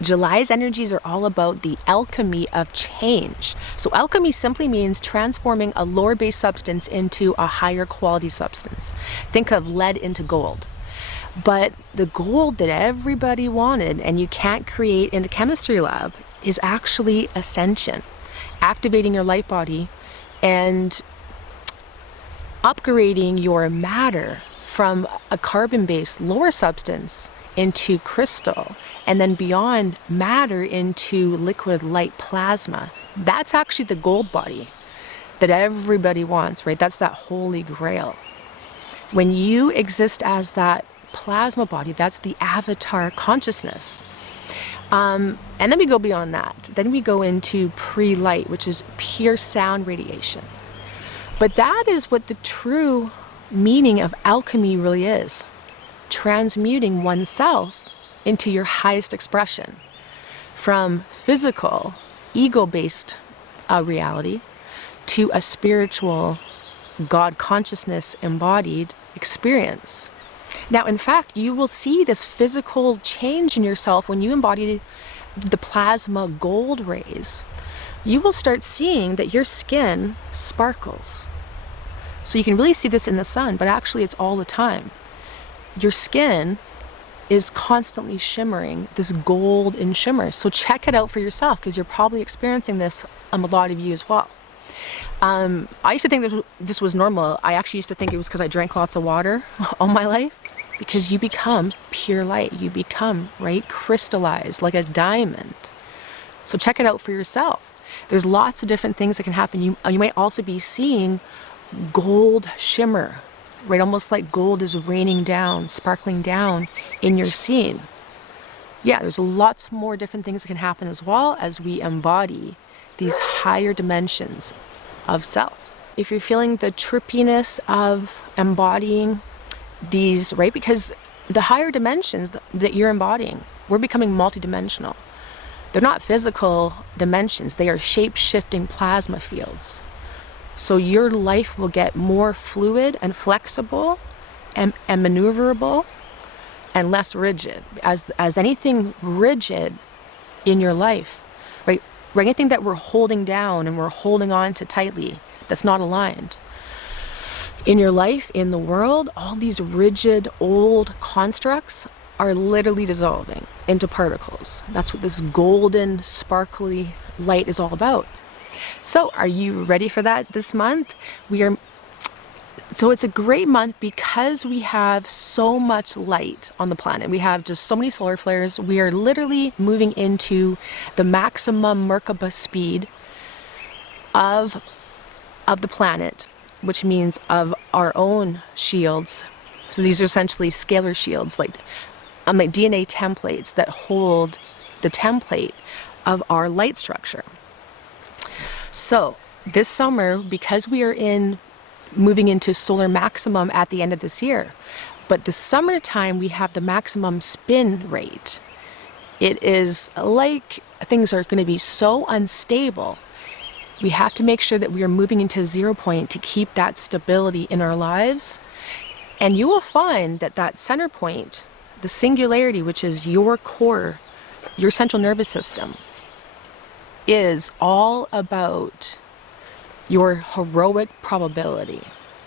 July's energies are all about the alchemy of change. So alchemy simply means transforming a lower base substance into a higher quality substance. Think of lead into gold. But the gold that everybody wanted and you can't create in a chemistry lab is actually ascension, activating your light body and upgrading your matter from a carbon-based lower substance into crystal, and then beyond matter into liquid light plasma. That's actually the gold body that everybody wants, right? That's that holy grail. When you exist as that plasma body, that's the avatar consciousness. And then we go beyond that. Then we go into pre-light, which is pure sound radiation. But that is what the true meaning of alchemy really is. Transmuting oneself into your highest expression from physical, ego-based reality to a spiritual, God consciousness embodied experience. Now, in fact, you will see this physical change in yourself when you embody the plasma gold rays. You will start seeing that your skin sparkles. So you can really see this in the sun, but actually it's all the time. Your skin is constantly shimmering, this golden shimmer. So check it out for yourself, because you're probably experiencing this, a lot of you as well. I used to think that this was normal. I actually used to think it was because I drank lots of water all my life, because you become pure light. You become, right, crystallized like a diamond. So check it out for yourself. There's lots of different things that can happen. You might also be seeing gold shimmer, right? Almost like gold is raining down, sparkling down in your scene. Yeah, there's lots more different things that can happen as well as we embody these higher dimensions of self. If you're feeling the trippiness of embodying these, right? Because the higher dimensions that you're embodying, we're becoming multidimensional. They're not physical dimensions, they are shape-shifting plasma fields. So your life will get more fluid and flexible and maneuverable and less rigid. As anything rigid in your life, right? Anything that we're holding down and we're holding on to tightly, that's not aligned. In your life, in the world, all these rigid old constructs are literally dissolving into particles. That's what this golden, sparkly light is all about. So are you ready for that this month? So it's a great month because we have so much light on the planet. We have just so many solar flares. We are literally moving into the maximum MERKABA speed of the planet, which means of our own shields. So these are essentially scalar shields, like DNA templates that hold the template of our light structure. So this summer, because we are moving into solar maximum at the end of this year, but the summertime we have the maximum spin rate. It is like things are going to be so unstable. We have to make sure that we are moving into 0 point to keep that stability in our lives. And you will find that that center point, the singularity, which is your core, your central nervous system, is all about your heroic probability.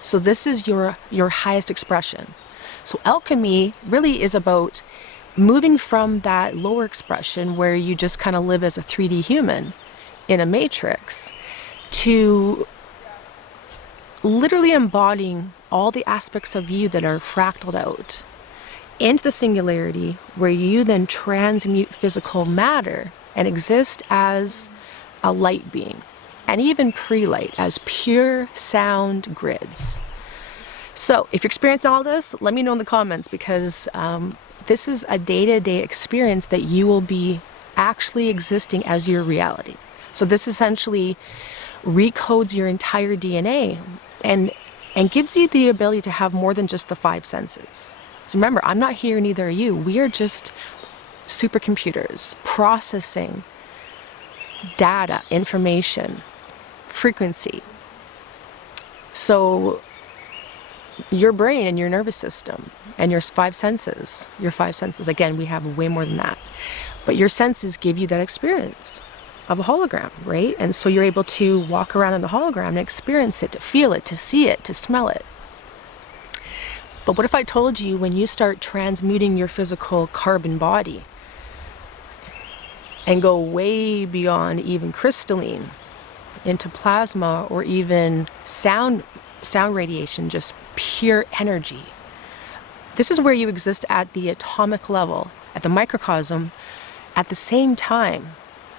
So this is your highest expression. So alchemy really is about moving from that lower expression where you just kind of live as a 3D human in a matrix to literally embodying all the aspects of you that are fractaled out into the singularity, where you then transmute physical matter and exist as a light being, and even pre-light as pure sound grids. So if you're experiencing all this, let me know in the comments, because this is a day-to-day experience that you will be actually existing as your reality. So this essentially recodes your entire DNA and gives you the ability to have more than just the 5 senses. So remember, I'm not here, neither are you. We are just supercomputers processing data, information, frequency. So your brain and your nervous system and your five senses. Again, we have way more than that. But your senses give you that experience of a hologram, right? And so you're able to walk around in the hologram and experience it, to feel it, to see it, to smell it. But what if I told you, when you start transmuting your physical carbon body and go way beyond even crystalline into plasma, or even sound radiation, just pure energy. This is where you exist at the atomic level, at the microcosm, at the same time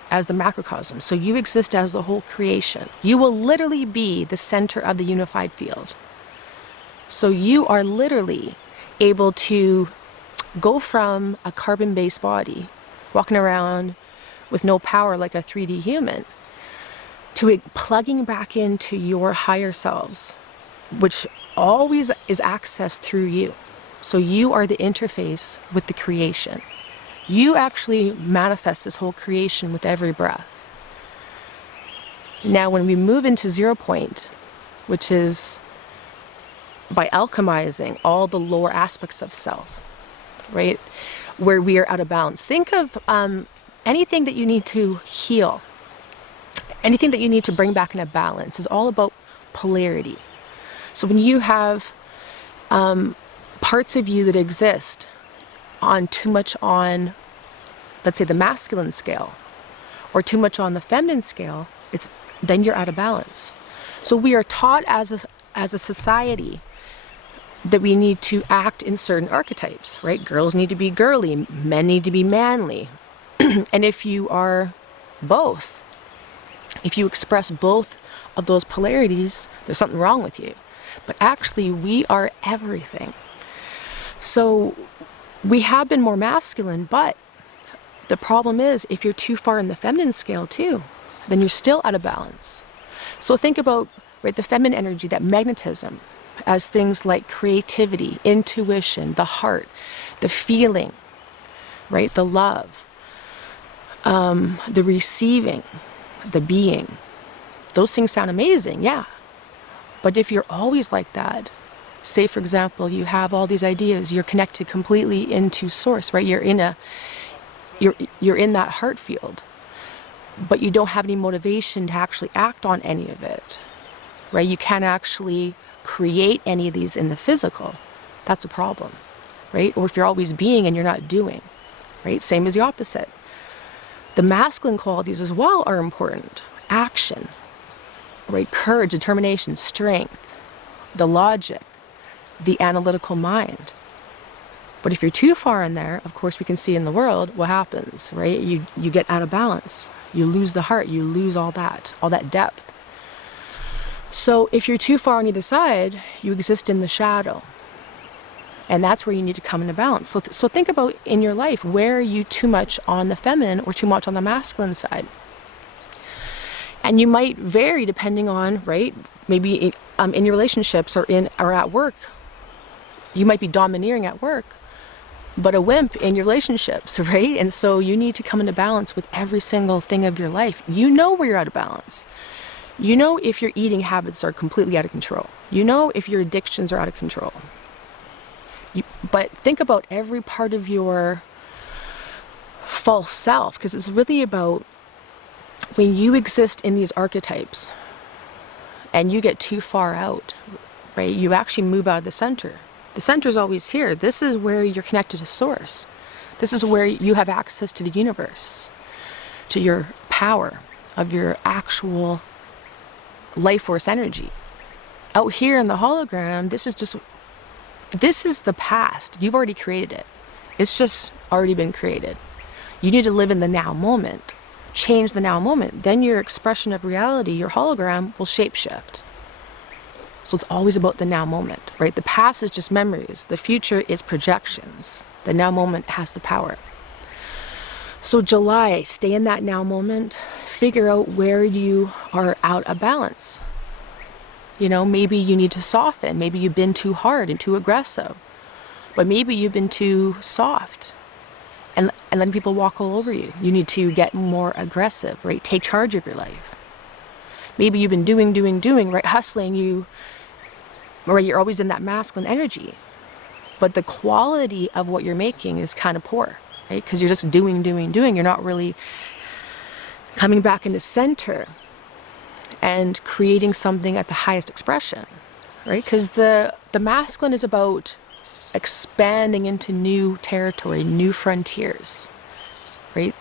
as the macrocosm. So you exist as the whole creation. You will literally be the center of the unified field. So you are literally able to go from a carbon-based body, walking around with no power like a 3D human, to plugging back into your higher selves, which always is accessed through you. So you are the interface with the creation. You actually manifest this whole creation with every breath. Now, when we move into 0 point, which is by alchemizing all the lower aspects of self, right, where we are out of balance. Think of anything that you need to heal, anything that you need to bring back in a balance is all about polarity. So when you have parts of you that exist on too much on, let's say, the masculine scale, or too much on the feminine scale, then you're out of balance. So we are taught as a society that we need to act in certain archetypes, right? Girls need to be girly, men need to be manly. And if you are both, if you express both of those polarities, there's something wrong with you. But actually, we are everything. So we have been more masculine, but the problem is, if you're too far in the feminine scale too, then you're still out of balance. So think about, right, the feminine energy, that magnetism, as things like creativity, intuition, the heart, the feeling, right, the love, the receiving, the being. Those things sound amazing, yeah. But if you're always like that, say for example, you have all these ideas, you're connected completely into source, right? You're in that heart field, but you don't have any motivation to actually act on any of it, right? You can't actually create any of these in the physical. That's a problem, right? Or if you're always being and you're not doing, right? Same as the opposite. The masculine qualities as well are important. Action, right? Courage, determination, strength, the logic, the analytical mind. But if you're too far in there, of course we can see in the world what happens, right? You get out of balance. You lose the heart, you lose all that depth. So if you're too far on either side, you exist in the shadow. And that's where you need to come into balance. So think about in your life, where are you too much on the feminine or too much on the masculine side? And you might vary depending on, right, maybe in your relationships or at work. You might be domineering at work, but a wimp in your relationships, right? And so you need to come into balance with every single thing of your life. You know where you're out of balance. You know if your eating habits are completely out of control. You know if your addictions are out of control. But think about every part of your false self, because it's really about when you exist in these archetypes and you get too far out, right? You actually move out of the center. The center is always here. This is where you're connected to source. This is where you have access to the universe, to your power of your actual life force energy. Out here in the hologram, this is the past. You've already created it. It's just already been created. You need to live in the now moment. Change the now moment. Then your expression of reality, your hologram, will shapeshift. So it's always about the now moment, right? The past is just memories. The future is projections. The now moment has the power. So July, stay in that now moment. Figure out where you are out of balance. You know, maybe you need to soften. Maybe you've been too hard and too aggressive. But maybe you've been too soft. And then people walk all over you. You need to get more aggressive, right? Take charge of your life. Maybe you've been doing, right? Hustling. right? You're always in that masculine energy, but the quality of what you're making is kind of poor, right? Because you're just doing. You're not really coming back into center and creating something at the highest expression, right? Because the masculine is about expanding into new territory, new frontiers, right?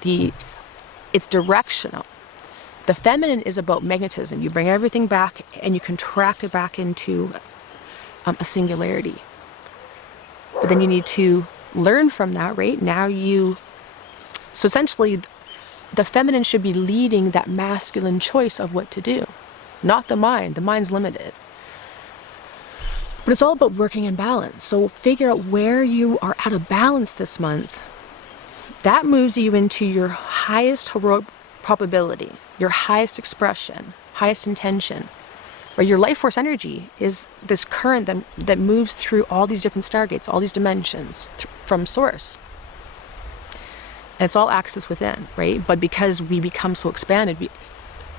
It's directional. The feminine is about magnetism. You bring everything back and you contract it back into a singularity. But then you need to learn from that, right? So essentially, the feminine should be leading that masculine choice of what to do, not the mind. The mind's limited. But it's all about working in balance. So figure out where you are out of balance this month. That moves you into your highest heroic probability, your highest expression, highest intention. Where your life force energy is this current that moves through all these different stargates, all these dimensions from source. And it's all access within, right? But because we become so expanded,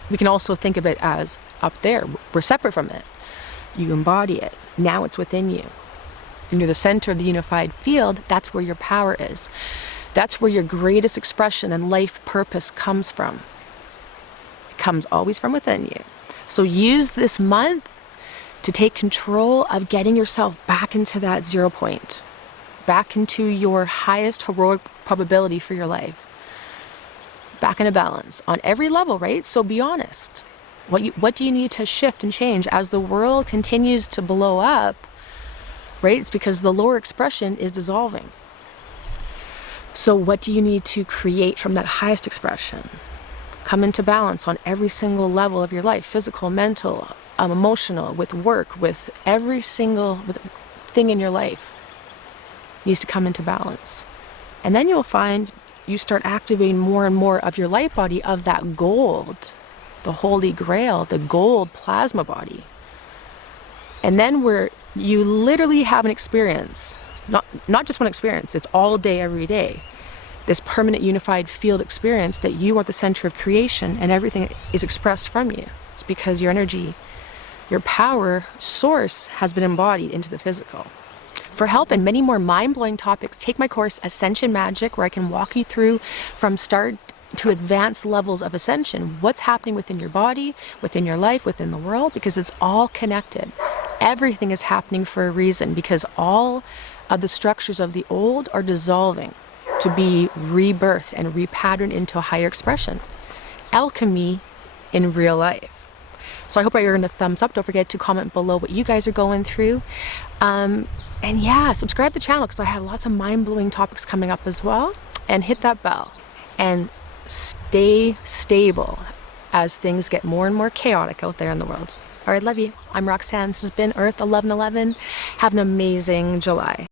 we can also think of it as up there. We're separate from it. You embody it. Now it's within you. And you're the center of the unified field. That's where your power is. That's where your greatest expression and life purpose comes from. It comes always from within you. So use this month to take control of getting yourself back into that 0 point, back into your highest heroic probability for your life, back into balance on every level, right? So be honest. What do you need to shift and change as the world continues to blow up, right? It's because the lower expression is dissolving. So what do you need to create from that highest expression? Come into balance on every single level of your life, physical, mental, emotional, with work, with every single thing in your life needs to come into balance. And then you'll find you start activating more and more of your light body, of that gold, the holy grail, the gold plasma body. And then where you literally have an experience, not just one experience, it's all day, every day. This permanent unified field experience that you are the center of creation and everything is expressed from you. It's because your energy, your power source has been embodied into the physical. For help and many more mind-blowing topics, take my course Ascension Magic, where I can walk you through from start to advanced levels of ascension, what's happening within your body, within your life, within the world, because it's all connected. Everything is happening for a reason, because all of the structures of the old are dissolving to be rebirthed and repatterned into a higher expression. Alchemy in real life. So I hope you're going to thumbs up. Don't forget to comment below what you guys are going through. And yeah, subscribe to the channel because I have lots of mind-blowing topics coming up as well. And hit that bell. And stay stable as things get more and more chaotic out there in the world. All right, love you. I'm Roxanne. This has been EARTH1111. Have an amazing July.